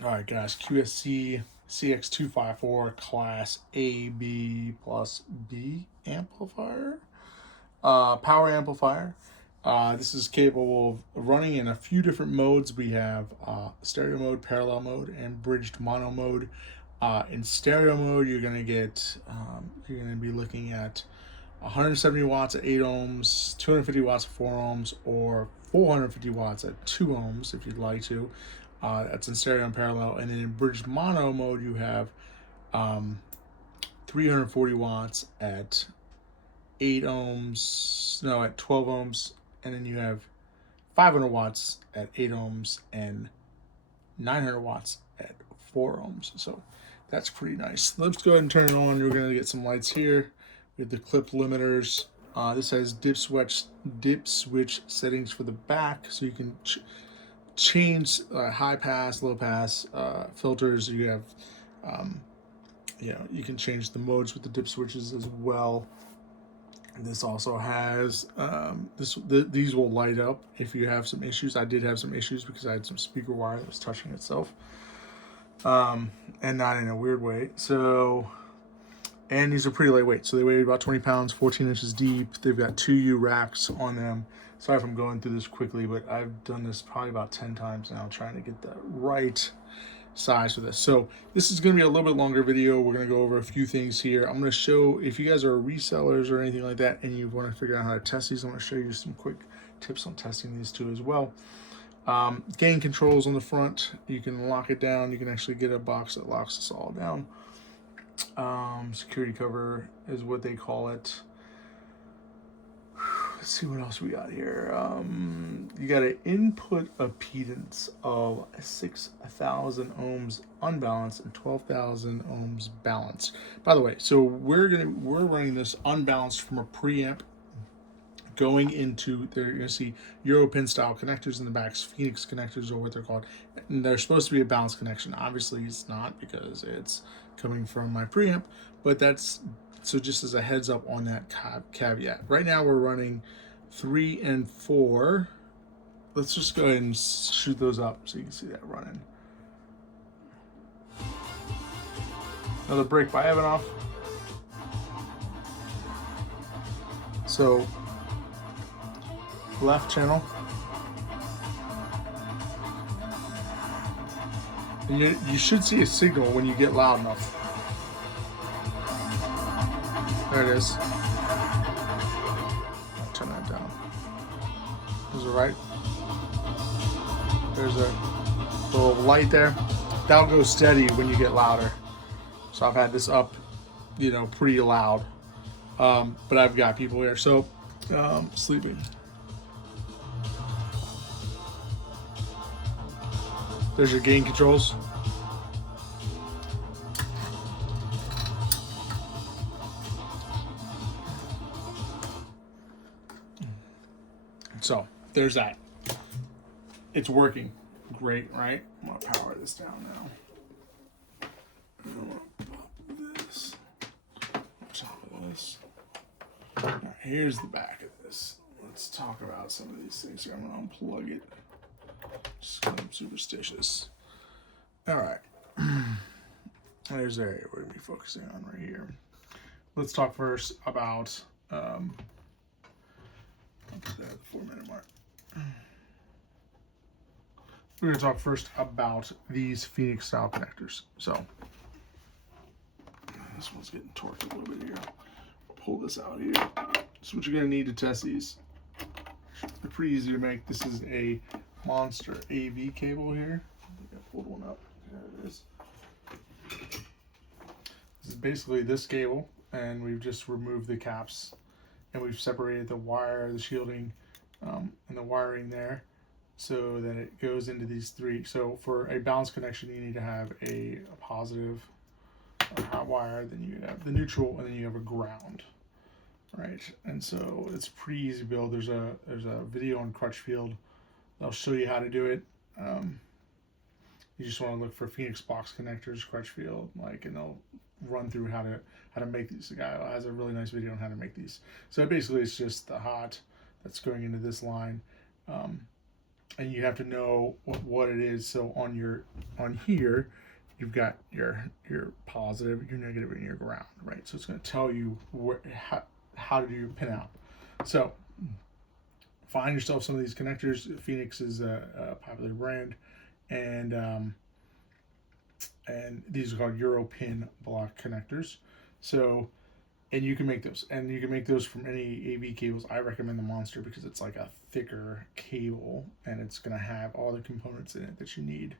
All right, guys, QSC CX-254 Class A, B plus B amplifier, power amplifier. This is capable of running in a few different modes. We have stereo mode, parallel mode, and bridged mono mode. In stereo mode, you're gonna be looking at 170 watts at 8 ohms, 250 watts at 4 ohms, or 450 watts at 2 ohms if you'd like to. That's in stereo and parallel. And then in bridged mono mode, you have um, 340 watts at 8 ohms, no, at 12 ohms, and then you have 500 watts at 8 ohms and 900 watts at 4 ohms. So that's pretty nice. Let's go ahead and turn it on. You're going to get some lights here with the clip limiters. This has dip switch settings for the back, so you can change high pass, low pass filters. You have, you can change the modes with the dip switches as well. This also has these will light up if you have some issues. I did have some issues because I had some speaker wire that was touching itself, and not in a weird way. So, and these are pretty lightweight. So they weigh about 20 pounds, 14 inches deep. They've got 2U racks on them. Sorry if I'm going through this quickly, but I've done this probably about 10 times now, trying to get the right size for this. So this is going to be a little bit longer video. We're going to go over a few things here. I'm going to show, if you guys are resellers or anything like that and you want to figure out how to test these, I'm going to show you some quick tips on testing these two as well. Gain controls on the front. You can lock it down. You can actually get a box that locks this all down. Security cover is what they call it. Let's see what else we got here. You got an input impedance of 6,000 ohms unbalanced and 12,000 ohms balanced. By the way, so we're running this unbalanced from a preamp going into, they're going to see Europin style connectors in the back, Phoenix connectors or what they're called. And they're supposed to be a balanced connection. Obviously it's not because it's coming from my preamp, but that's, so just as a heads up on that caveat. Right now we're running 3 and 4. Let's just go ahead and shoot those up so you can see that running. Another break by Evanoff. So left channel. And you should see a signal when you get loud enough. There it is. I'll turn that down. Is it right? There's a little light there. That'll go steady when you get louder. So I've had this up, pretty loud. But I've got people here. So, sleeping. There's your gain controls. So there's that. It's working great, right? I'm gonna power this down now. I'm gonna pop this on top of this. Now, here's the back of this. Let's talk about some of these things here. I'm gonna unplug it. Just because I'm superstitious. All right. There's the area we're gonna be focusing on right here. Let's talk first about I'll put that at the 4-minute mark. We're going to talk first about these Phoenix style connectors. So this one's getting torqued a little bit here. Pull this out here. This is what you're going to need to test these. They're pretty easy to make. This is a Monster AV cable here. I think I pulled one up. There it is. This is basically this cable, and we've just removed the caps, and we've separated the wire, the shielding, and the wiring there, so that it goes into these three. So for a balanced connection, you need to have a positive hot wire, then you have the neutral, and then you have a ground, right? And so it's pretty easy to build. There's a video on Crutchfield. They'll show you how to do it. You just want to look for Phoenix box connectors, Crutchfield, and they'll run through how to make these. The guy has a really nice video on how to make these. So basically, it's just the hot that's going into this line. and you have to know what it is. So on here, you've got your positive, your negative, and your ground, right? So it's going to tell you how to do your pinout. So find yourself some of these connectors. Phoenix is a popular brand, and these are called Europin block connectors. So, and you can make those, and you can make those from any AV cables. I recommend the Monster because it's like a thicker cable, and it's going to have all the components in it that you need.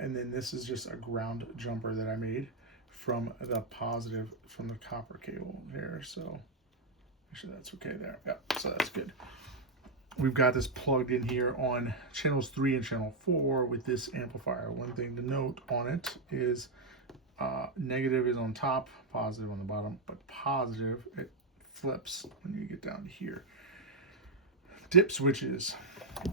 And then this is just a ground jumper that I made from the positive from the copper cable there. So make sure that's okay there. Yep, so that's good. We've got this plugged in here on channels 3 and channel 4 with this amplifier. One thing to note on it is negative is on top, positive on the bottom, but positive, it flips when you get down to here. Dip switches.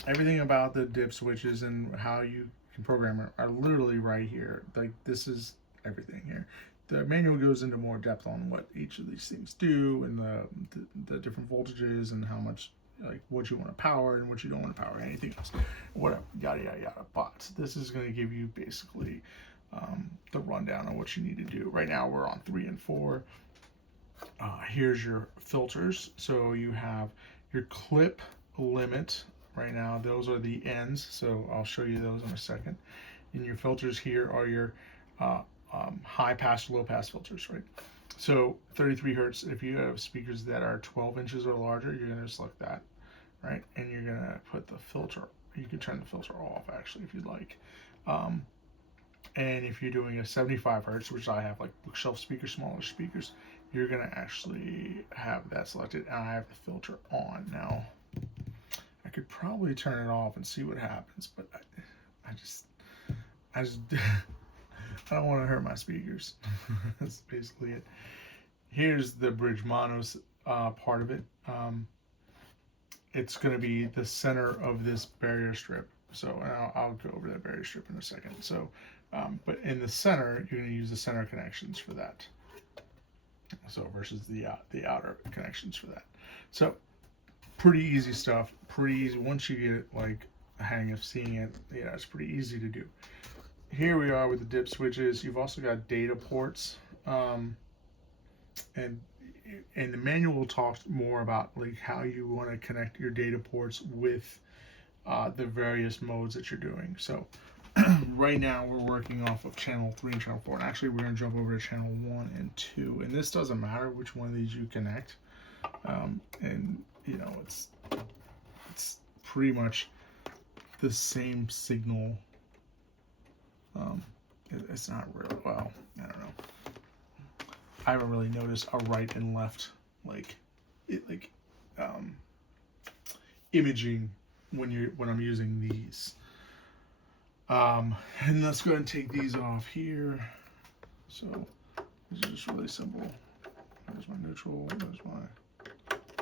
Everything about the dip switches and how you can program it are literally right here. Like, this is everything here. The manual goes into more depth on what each of these things do and the different voltages and how much, like, what you want to power and what you don't want to power, anything else, whatever, yada yada yada. But this is going to give you basically the rundown on what you need to do. Right now we're on 3 and 4. Here's your filters. So you have your clip limit. Right now those are the ends, so I'll show you those in a second. And your filters here are your high pass, low pass filters, right? So 33 hertz, if you have speakers that are 12 inches or larger, you're going to select that, right? And you're going to put the filter. You can turn the filter off, actually, if you'd like. And if you're doing a 75 hertz, which I have, like bookshelf speakers, smaller speakers, you're going to actually have that selected. And I have the filter on. Now, I could probably turn it off and see what happens, but I just I don't want to hurt my speakers. That's basically it. Here's the bridge monos part of it. It's going to be the center of this barrier strip. So, and I'll go over that barrier strip in a second. So, but in the center, you're going to use the center connections for that. So versus the outer connections for that. So pretty easy stuff. Pretty easy once you get like a hang of seeing it. Yeah, it's pretty easy to do. Here we are with the dip switches. You've also got data ports, and the manual talks more about like how you want to connect your data ports with the various modes that you're doing. So right now we're working off of channel 3 and channel 4, and actually we're going to jump over to channel 1 and 2, and this doesn't matter which one of these you connect, and you know it's pretty much the same signal. It's not really, well, I don't know. I haven't really noticed a right and left imaging when I'm using these. And let's go ahead and take these off here. So these are just really simple. There's my neutral, there's my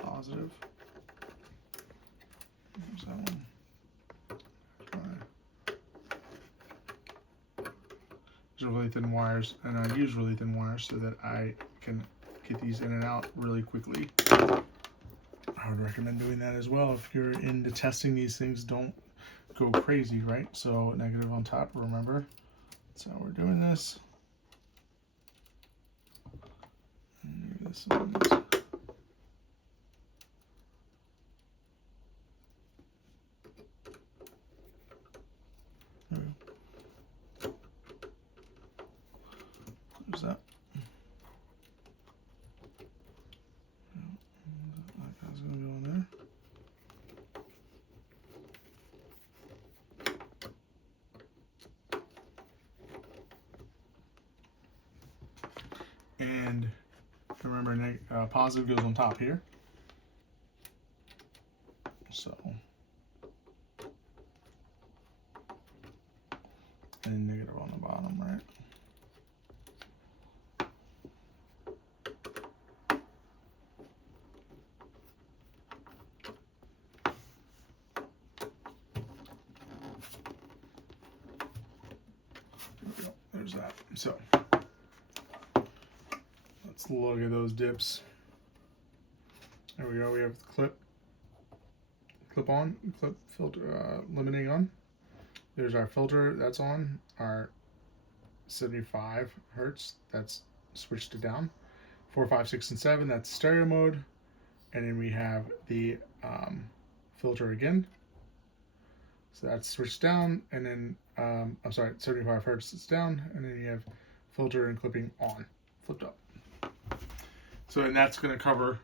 positive. There's that one. These are really thin wires, and I use really thin wires so that I can get these in and out really quickly. I would recommend doing that as well. If you're into testing these things, don't go crazy, right? So negative on top, remember. That's how we're doing this. And this one's there's that. That's gonna go in there. And remember, positive goes on top here. So, and negative on the bottom, right? There we go. There's that. So, let's look at those dips. There we go. We have the clip clip filter limiting on. There's our filter that's on, our 75 hertz, that's switched to down. 4, 5, 6, and 7, that's stereo mode. And then we have the filter again. So that's switched down, and then, I'm sorry, 75 hertz is down, and then you have filter and clipping on, flipped up. So, and that's gonna cover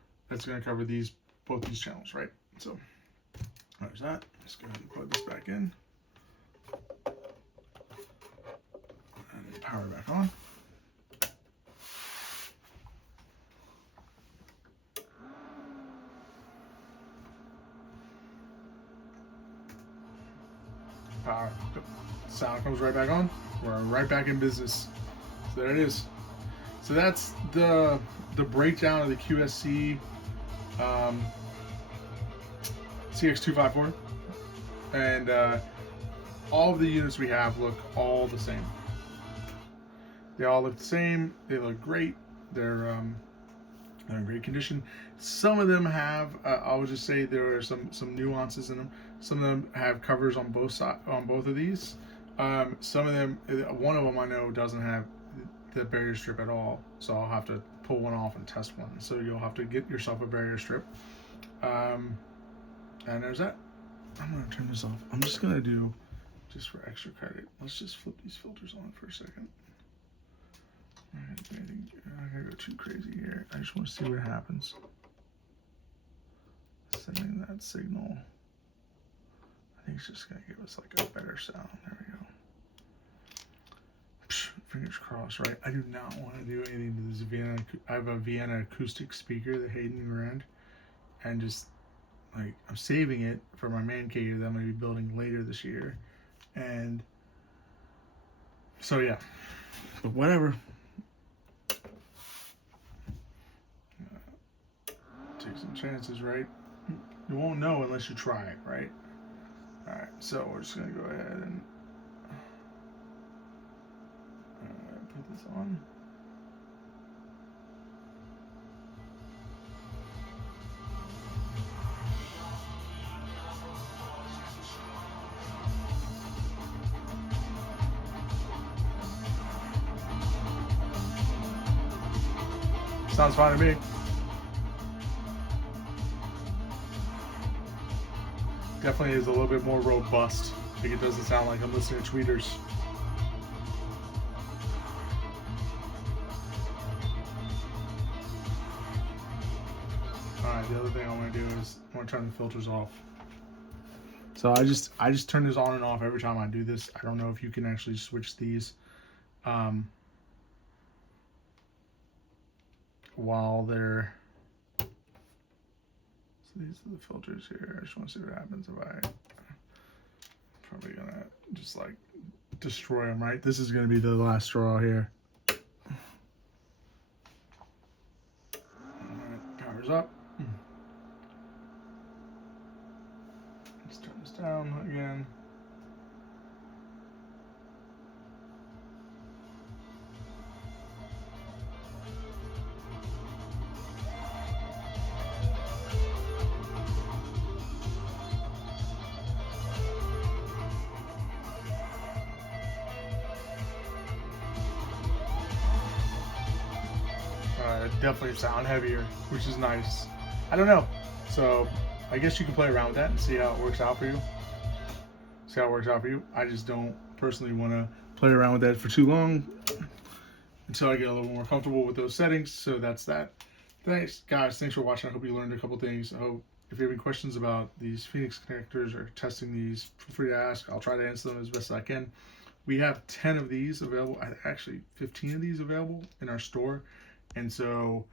these, both these channels, right? So, there's that. Let's go ahead and plug this back in. And power back on. Power. Sound comes right back on. We're right back in business. So there it is. So that's the breakdown of the QSC CX-254, and all of the units we have look all the same. They all look the same. They look great. They're in great condition. Some of them have, I would just say there are some nuances in them. Some of them have covers on both of these. Some of them, one of them I know doesn't have the barrier strip at all, so I'll have to pull one off and test one. So you'll have to get yourself a barrier strip. And there's that. I'm gonna turn this off. I'm just gonna do, just for extra credit, let's just flip these filters on for a second. I'm not gonna go too crazy here. I just want to see what happens. Sending that signal. I think it's just gonna give us like a better sound. There we go. Psh, fingers crossed, right? I do not want to do anything to this Vienna. I have a Vienna acoustic speaker, the Hayden brand, and just like I'm saving it for my man cave that I'm gonna be building later this year, and so yeah. But whatever. Take some chances, right? You won't know unless you try it, right? Alright, so we're just gonna go ahead and put this on. Sounds fine to me. Definitely is a little bit more robust. I think it doesn't sound like I'm listening to tweeters. Alright, the other thing I want to do is I want to turn the filters off. So I just turn this on and off every time I do this. I don't know if you can actually switch these while they're, so these are the filters here. I just want to see what happens if I, probably gonna just like destroy them, right? This is gonna be the last straw here. Alright, power's up. Let's turn this down again. Definitely sound heavier, which is nice. I don't know. So I guess you can play around with that and see how it works out for you. See how it works out for you. I just don't personally want to play around with that for too long until I get a little more comfortable with those settings. So that's that. Thanks, guys. Thanks for watching. I hope you learned a couple things. I hope if you have any questions about these Phoenix connectors or testing these, feel free to ask. I'll try to answer them as best I can. We have 10 of these available, actually 15 of these available in our store. And so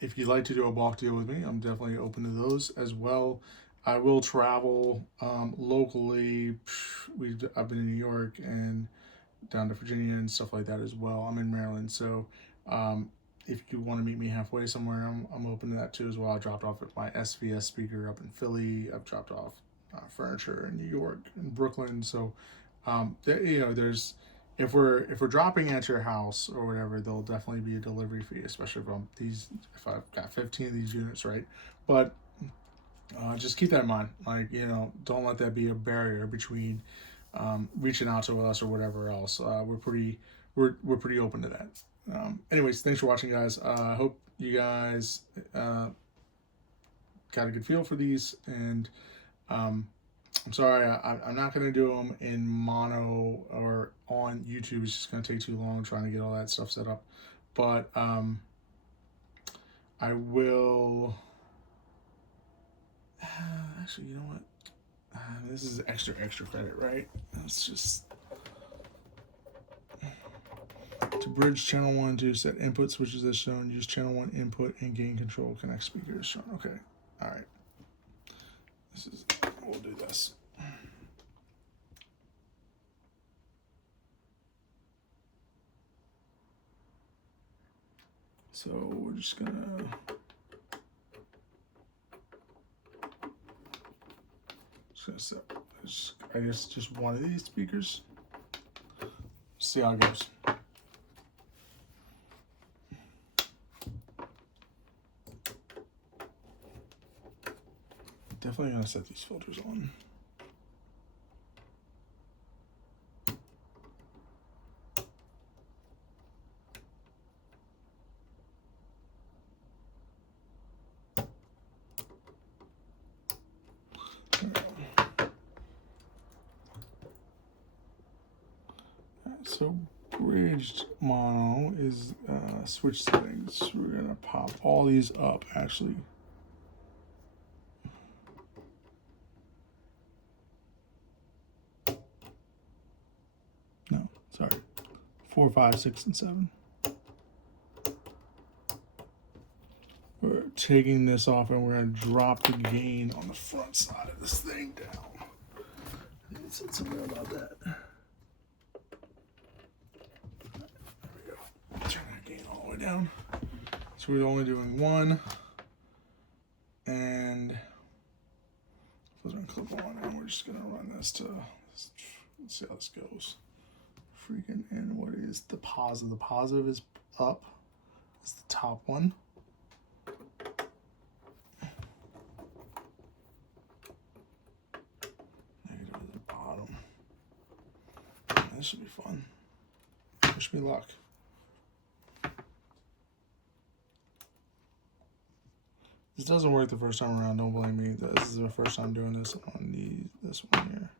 if you'd like to do a bulk deal with me, I'm definitely open to those as well. I will travel locally. I've been in New York and down to Virginia and stuff like that as well. I'm in Maryland. So if you want to meet me halfway somewhere, I'm open to that too as well. I dropped off my SVS speaker up in Philly. I've dropped off furniture in New York and Brooklyn. So there's, if we're dropping at your house or whatever, there'll definitely be a delivery fee, especially if I've got 15 of these units, right? But just keep that in mind. Like, you know, don't let that be a barrier between reaching out to us or whatever else. We're pretty open to that. Anyways, thanks for watching, guys. I hope you guys got a good feel for these, and I'm sorry, I'm not going to do them in mono or on YouTube. It's just going to take too long trying to get all that stuff set up. But I will... actually, you know what? This is extra credit, right? Let's just... To bridge channel 1 to set input switches as shown, use channel 1 input and gain control, connect speakers shown. Okay, all right. We'll do this. So we're just gonna set, I guess, just one of these speakers. See how it goes. Definitely gonna set these filters on. So bridged mono is switch settings. We're gonna pop all these up actually. No, sorry. 4, 5, 6, and 7. We're taking this off and we're gonna drop the gain on the front side of this thing down. I need to say something about that. Turn that gain all the way down. So we're only doing one, and we're gonna clip on, and we're just gonna run this to, let's see how this goes. Freaking, and what is the positive? The positive is up. It's the top one. Negative is the bottom. This should be fun. Wish me luck. This doesn't work the first time around, don't blame me. This is the first time doing this on this one here.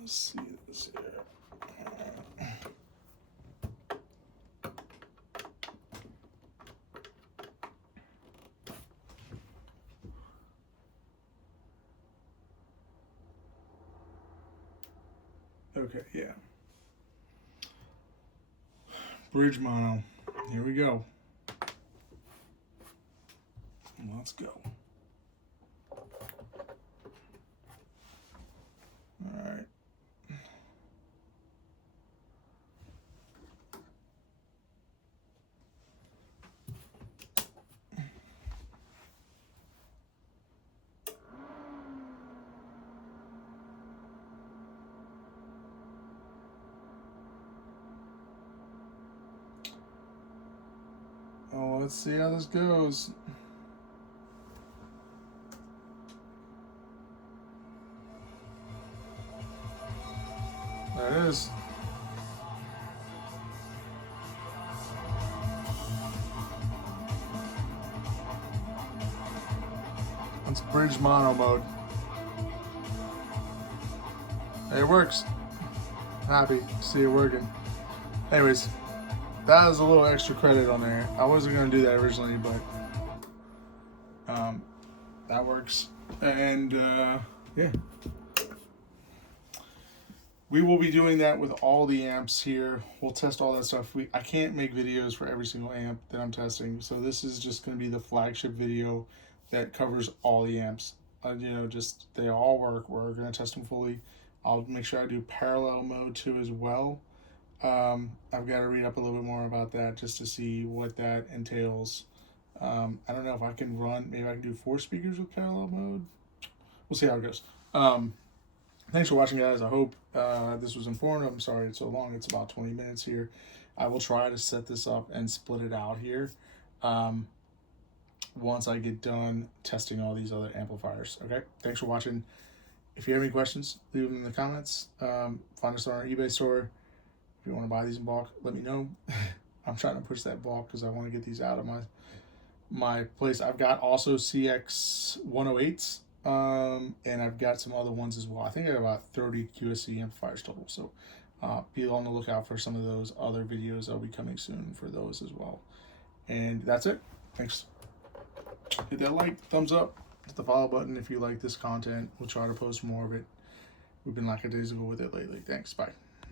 Let's see this here. Okay, yeah. Bridge mono. Here we go. Let's go. All right. Oh, let's see how this goes. There it is. That's bridge mono mode. It works. Happy to see it working. Anyways, that is a little extra credit on there. I wasn't going to do that originally, but that works. And yeah. We will be doing that with all the amps here. We'll test all that stuff. I can't make videos for every single amp that I'm testing, so this is just going to be the flagship video that covers all the amps. You know, just they all work. We're going to test them fully. I'll make sure I do parallel mode too as well. I've got to read up a little bit more about that just to see what that entails. I don't know if I can run, maybe I can do 4 speakers with parallel mode. We'll see how it goes. Thanks for watching, guys. I hope this was informative. I'm sorry it's so long. It's about 20 minutes here. I will try to set this up and split it out here once I get done testing all these other amplifiers. Okay, thanks for watching. If you have any questions, leave them in the comments. Find us on our eBay store. If you want to buy these in bulk, let me know. I'm trying to push that bulk because I want to get these out of my place. I've got also CX-108s, and I've got some other ones as well. I think I have about 30 QSC amplifiers total. So be on the lookout for some of those other videos that'll be coming soon for those as well. And that's it. Thanks. Hit that like, thumbs up, hit the follow button if you like this content. We'll try to post more of it. We've been lackadaisical with it lately. Thanks. Bye.